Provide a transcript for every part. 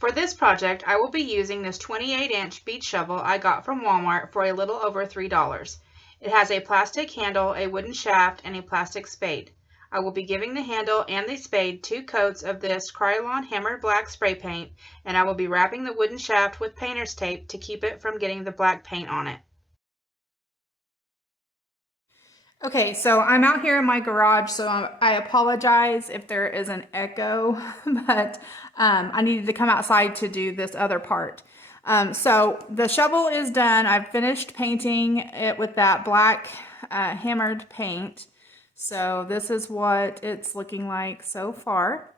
For this project, I will be using this 28-inch beach shovel I got from Walmart for a little over $3. It has a plastic handle, a wooden shaft, and a plastic spade. I will be giving the handle and the spade 2 coats of this Krylon hammered black spray paint, and I will be wrapping the wooden shaft with painter's tape to keep it from getting the black paint on it. Okay, so I'm out here in my garage, so I apologize if there is an echo, but I needed to come outside to do this other part. So the shovel is done. I've finished painting it with that black hammered paint. So this is what it's looking like so far.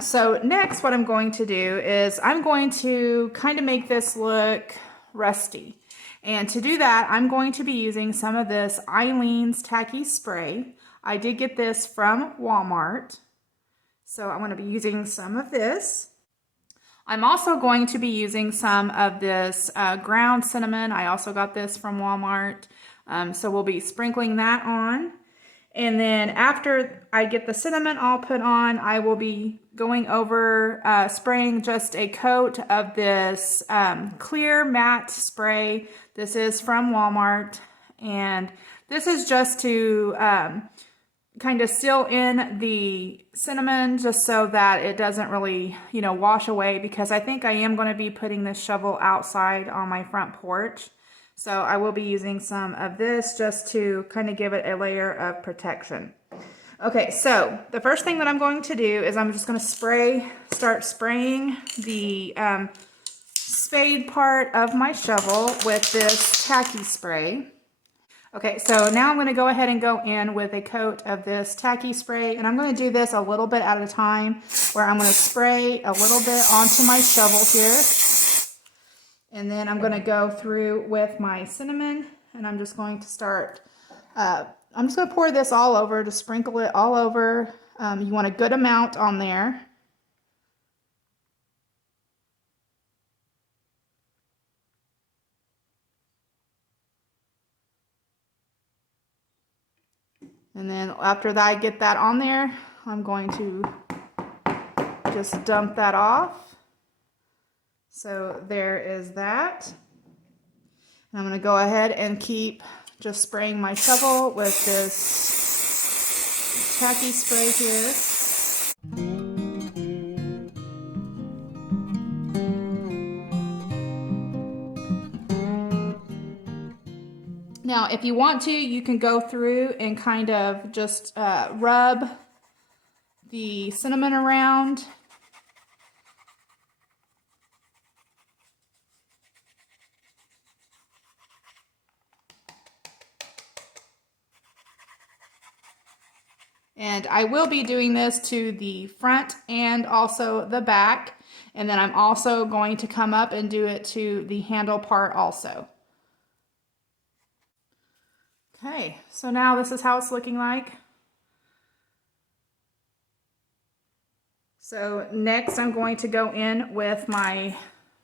So next what I'm going to do is I'm going to kind of make this look rusty. And to do that, I'm going to be using some of this Eileen's Tacky Spray. I did get this from Walmart. So I'm going to be using some of this. I'm also going to be using some of this ground cinnamon. I also got this from Walmart. So we'll be sprinkling that on. And then after I get the cinnamon all put on, I will be going over spraying just a coat of this clear matte spray. This is from Walmart, and this is just to kind of seal in the cinnamon just so that it doesn't really, wash away, because I think I am going to be putting this shovel outside on my front porch. So I will be using some of this just to kind of give it a layer of protection. Okay, so the first thing that I'm going to do is I'm just going to start spraying the spade part of my shovel with this tacky spray. Okay, so now I'm going to go ahead and go in with a coat of this tacky spray, and I'm going to do this a little bit at a time, where I'm going to spray a little bit onto my shovel here. And then I'm going to go through with my cinnamon, and I'm just going to start, I'm just going to pour this all over, to sprinkle it all over. You want a good amount on there. And then after that, I get that on there, I'm going to just dump that off. So there is that. And I'm going to go ahead and keep just spraying my shovel with this tacky spray here. Now, if you want to, you can go through and kind of just rub the cinnamon around. And I will be doing this to the front and also the back. And then I'm also going to come up and do it to the handle part also. Okay, so now this is how it's looking like. So next I'm going to go in with my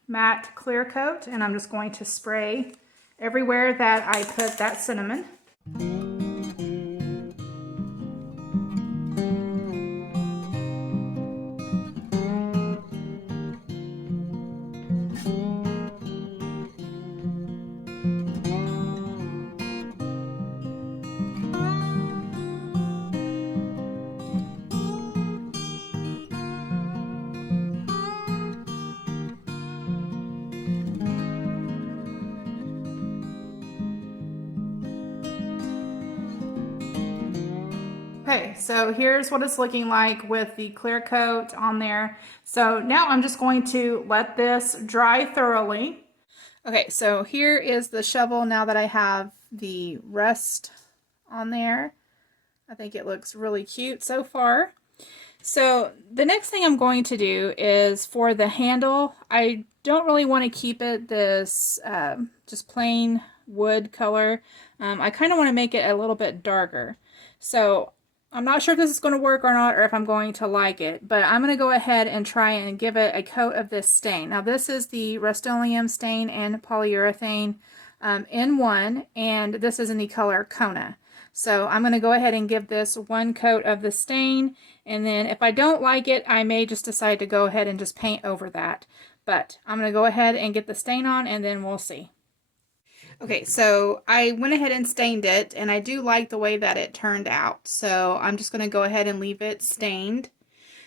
matte clear coat, and I'm just going to spray everywhere that I put that cinnamon. Okay, so here's what it's looking like with the clear coat on there. So now I'm just going to let this dry thoroughly. Okay, so here is the shovel now that I have the rust on there. I think it looks really cute so far. So the next thing I'm going to do is for the handle, I don't really want to keep it this just plain wood color. I kind of want to make it a little bit darker. So I'm not sure if this is going to work or not, or if I'm going to like it, but I'm going to go ahead and try and give it a coat of this stain. Now this is the Rust-Oleum stain and polyurethane in one, and this is in the color Kona. So I'm going to go ahead and give this one coat of the stain, and then if I don't like it, I may just decide to go ahead and just paint over that. But I'm going to go ahead and get the stain on, and then we'll see. Okay, so I went ahead and stained it, and I do like the way that it turned out. So I'm just going to go ahead and leave it stained.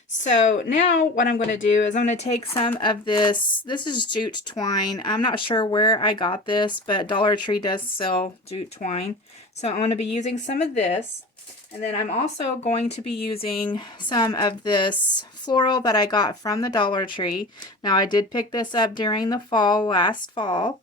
So now what I'm going to do is I'm going to take some of this is jute twine. I'm not sure where I got this, but Dollar Tree does sell jute twine. So I'm going to be using some of this. And then I'm also going to be using some of this floral that I got from the Dollar Tree. Now I did pick this up during the fall, last fall.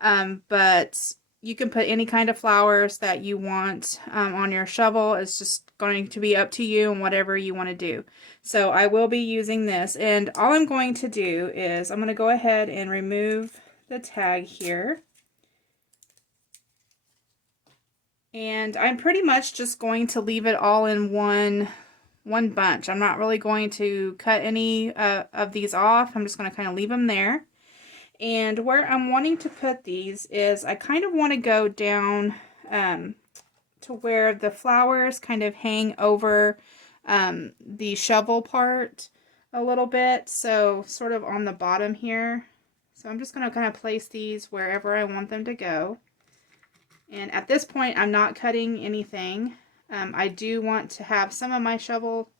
But you can put any kind of flowers that you want on your shovel. It's just going to be up to you and whatever you want to do. So I will be using this, and all I'm going to do is I'm going to go ahead and remove the tag here. And I'm pretty much just going to leave it all in one bunch. I'm not really going to cut any of these off. I'm just going to kind of leave them there. And where I'm wanting to put these is I kind of want to go down to where the flowers kind of hang over the shovel part a little bit. So sort of on the bottom here. So I'm just going to kind of place these wherever I want them to go. And at this point, I'm not cutting anything. I do want to have some of my shovel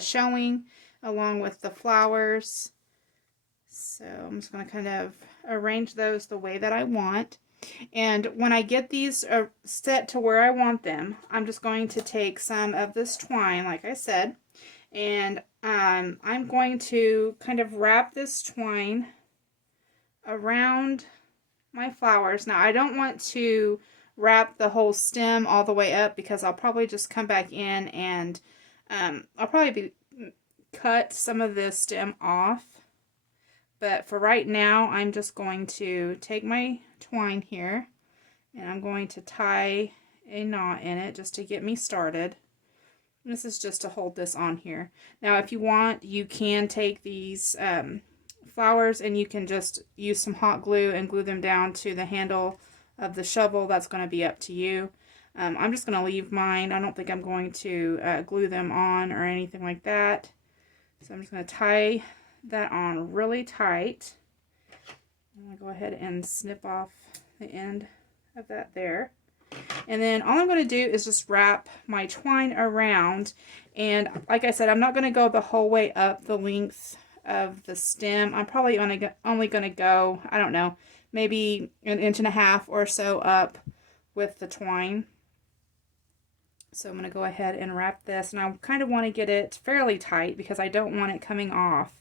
showing along with the flowers. So I'm just going to kind of arrange those the way that I want. And when I get these set to where I want them, I'm just going to take some of this twine, like I said, and I'm going to kind of wrap this twine around my flowers. Now I don't want to wrap the whole stem all the way up because I'll probably just come back in and I'll probably cut some of this stem off. But for right now, I'm just going to take my twine here and I'm going to tie a knot in it just to get me started. This is just to hold this on here. Now, if you want, you can take these flowers and you can just use some hot glue and glue them down to the handle of the shovel. That's going to be up to you. I'm just going to leave mine. I don't think I'm going to glue them on or anything like that. So I'm just going to tie that on really tight. I'm going to go ahead and snip off the end of that there. And then all I'm going to do is just wrap my twine around. And like I said, I'm not going to go the whole way up the length of the stem. I'm probably only going to go, I don't know, maybe 1.5 inches or so up with the twine. So I'm going to go ahead and wrap this. And I kind of want to get it fairly tight because I don't want it coming off.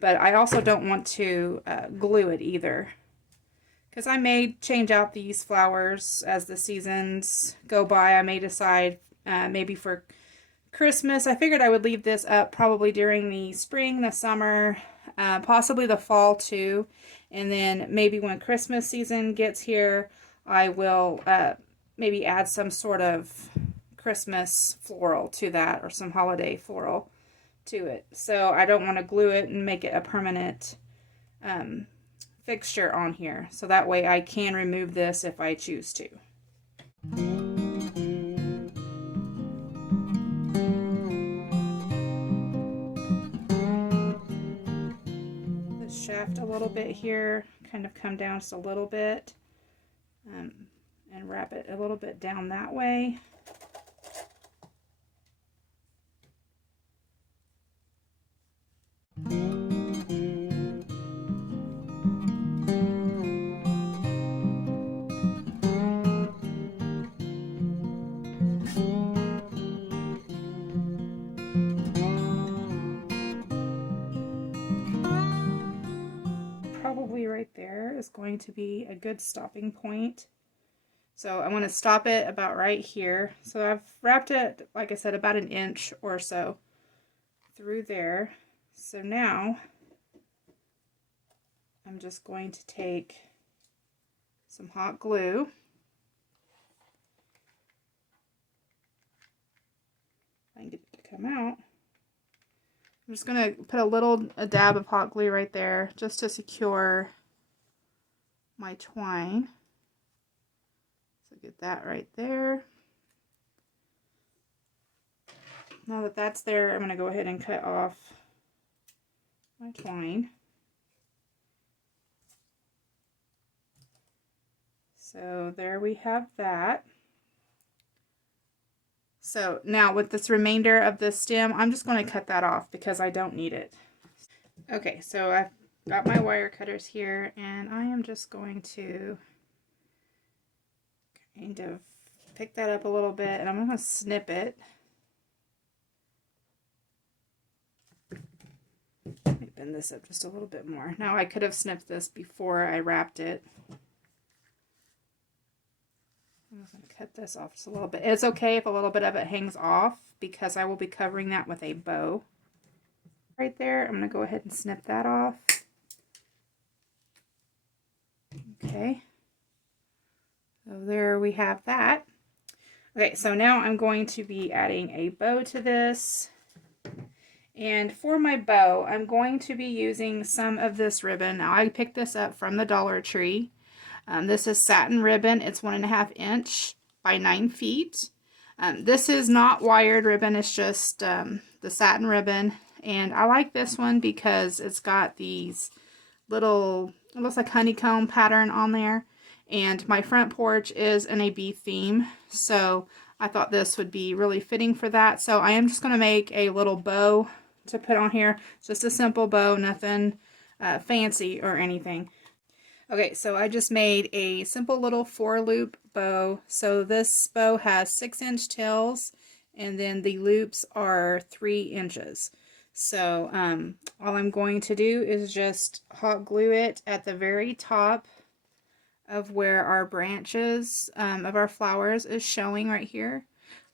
But I also don't want to glue it either, because I may change out these flowers as the seasons go by. I may decide maybe for Christmas. I figured I would leave this up probably during the spring, the summer, possibly the fall too. And then maybe when Christmas season gets here, I will maybe add some sort of Christmas floral to that, or some holiday floral to it. So I don't want to glue it and make it a permanent fixture on here. So that way I can remove this if I choose to. The shaft a little bit here, kind of come down just a little bit, and wrap it a little bit down that way. Probably right there is going to be a good stopping point. So I want to stop it about right here. So I've wrapped it, like I said, about 1 inch or so through there. So now I'm just going to take some hot glue. If I can get it to come out. I'm just going to put a dab of hot glue right there just to secure my twine. So get that right there. now that that's there, I'm going to go ahead and cut off my twine. So there we have that. So now with this remainder of the stem, I'm just going to cut that off because I don't need it. Okay, so I've got my wire cutters here, and I am just going to kind of pick that up a little bit, and I'm going to snip it. Let me bend this up just a little bit more. Now I could have snipped this before I wrapped it. I'm just going to cut this off just a little bit. It's okay if a little bit of it hangs off because I will be covering that with a bow. Right there, I'm going to go ahead and snip that off. Okay. So there we have that. Okay, so now I'm going to be adding a bow to this. And for my bow, I'm going to be using some of this ribbon. Now I picked this up from the Dollar Tree. This is satin ribbon. It's 1.5 inch by 9 feet. This is not wired ribbon. It's just the satin ribbon. And I like this one because it's got these little, it looks like honeycomb pattern on there. And my front porch is in a bee theme. So I thought this would be really fitting for that. So I am just going to make a little bow to put on here. It's just a simple bow, nothing fancy or anything. Okay, so I just made a simple little 4-loop bow. So this bow has 6-inch tails, and then the loops are 3 inches. So all I'm going to do is just hot glue it at the very top of where our branches of our flowers is showing right here.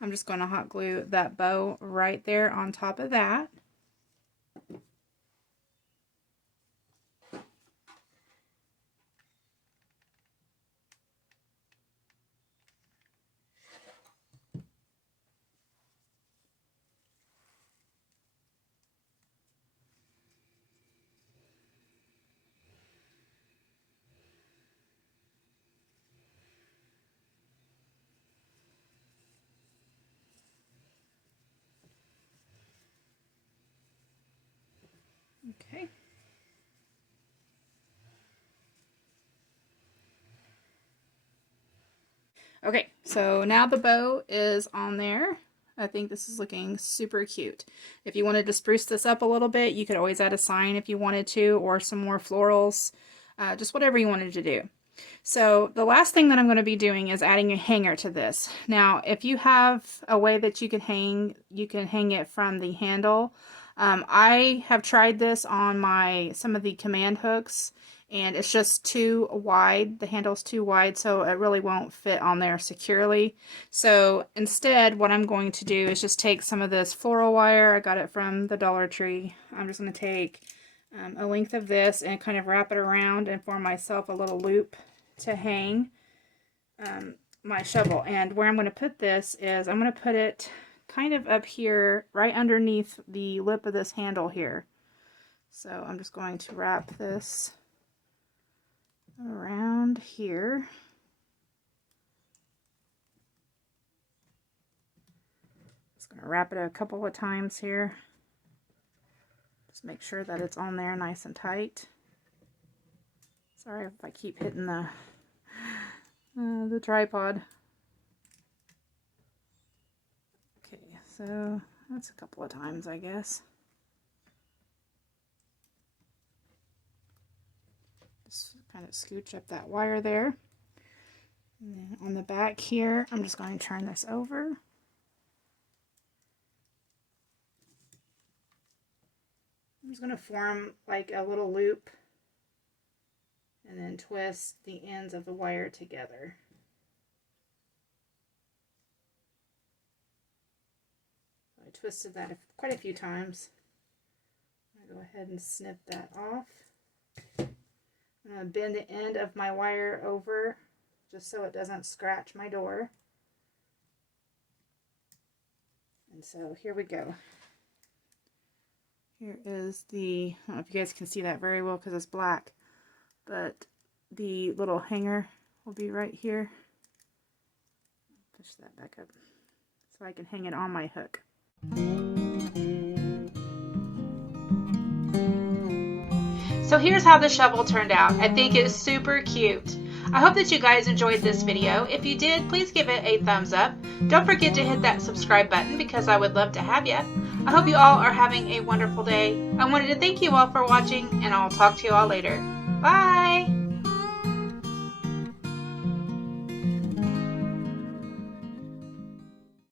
I'm just going to hot glue that bow right there on top of that. Okay. Okay, so now the bow is on there. I think this is looking super cute. If you wanted to spruce this up a little bit, you could always add a sign if you wanted to, or some more florals, just whatever you wanted to do. So the last thing that I'm going to be doing is adding a hanger to this. Now, if you have a way that you can hang it from the handle. I have tried this on some of the command hooks, and it's just too wide. The handle's too wide, so it really won't fit on there securely. So instead, what I'm going to do is just take some of this floral wire. I got it from the Dollar Tree. I'm just going to take a length of this and kind of wrap it around and form myself a little loop to hang my shovel. And where I'm going to put this is I'm going to put it kind of up here, right underneath the lip of this handle here. So I'm just going to wrap this around here. Just going to wrap it a couple of times here. Just make sure that it's on there nice and tight. Sorry if I keep hitting the tripod. Okay, so that's a couple of times, I guess. Just kind of scooch up that wire there. And then on the back here, I'm just going to turn this over. I'm just going to form like a little loop and then twist the ends of the wire together. So I twisted that quite a few times. I'm going to go ahead and snip that off. I'm going to bend the end of my wire over just so it doesn't scratch my door. And so here we go. Here is I don't know if you guys can see that very well because it's black, but the little hanger will be right here. Push that back up so I can hang it on my hook. So here's how the shovel turned out. I think it's super cute. I hope that you guys enjoyed this video. If you did, please give it a thumbs up. Don't forget to hit that subscribe button because I would love to have you. I hope you all are having a wonderful day. I wanted to thank you all for watching, and I'll talk to you all later. Bye!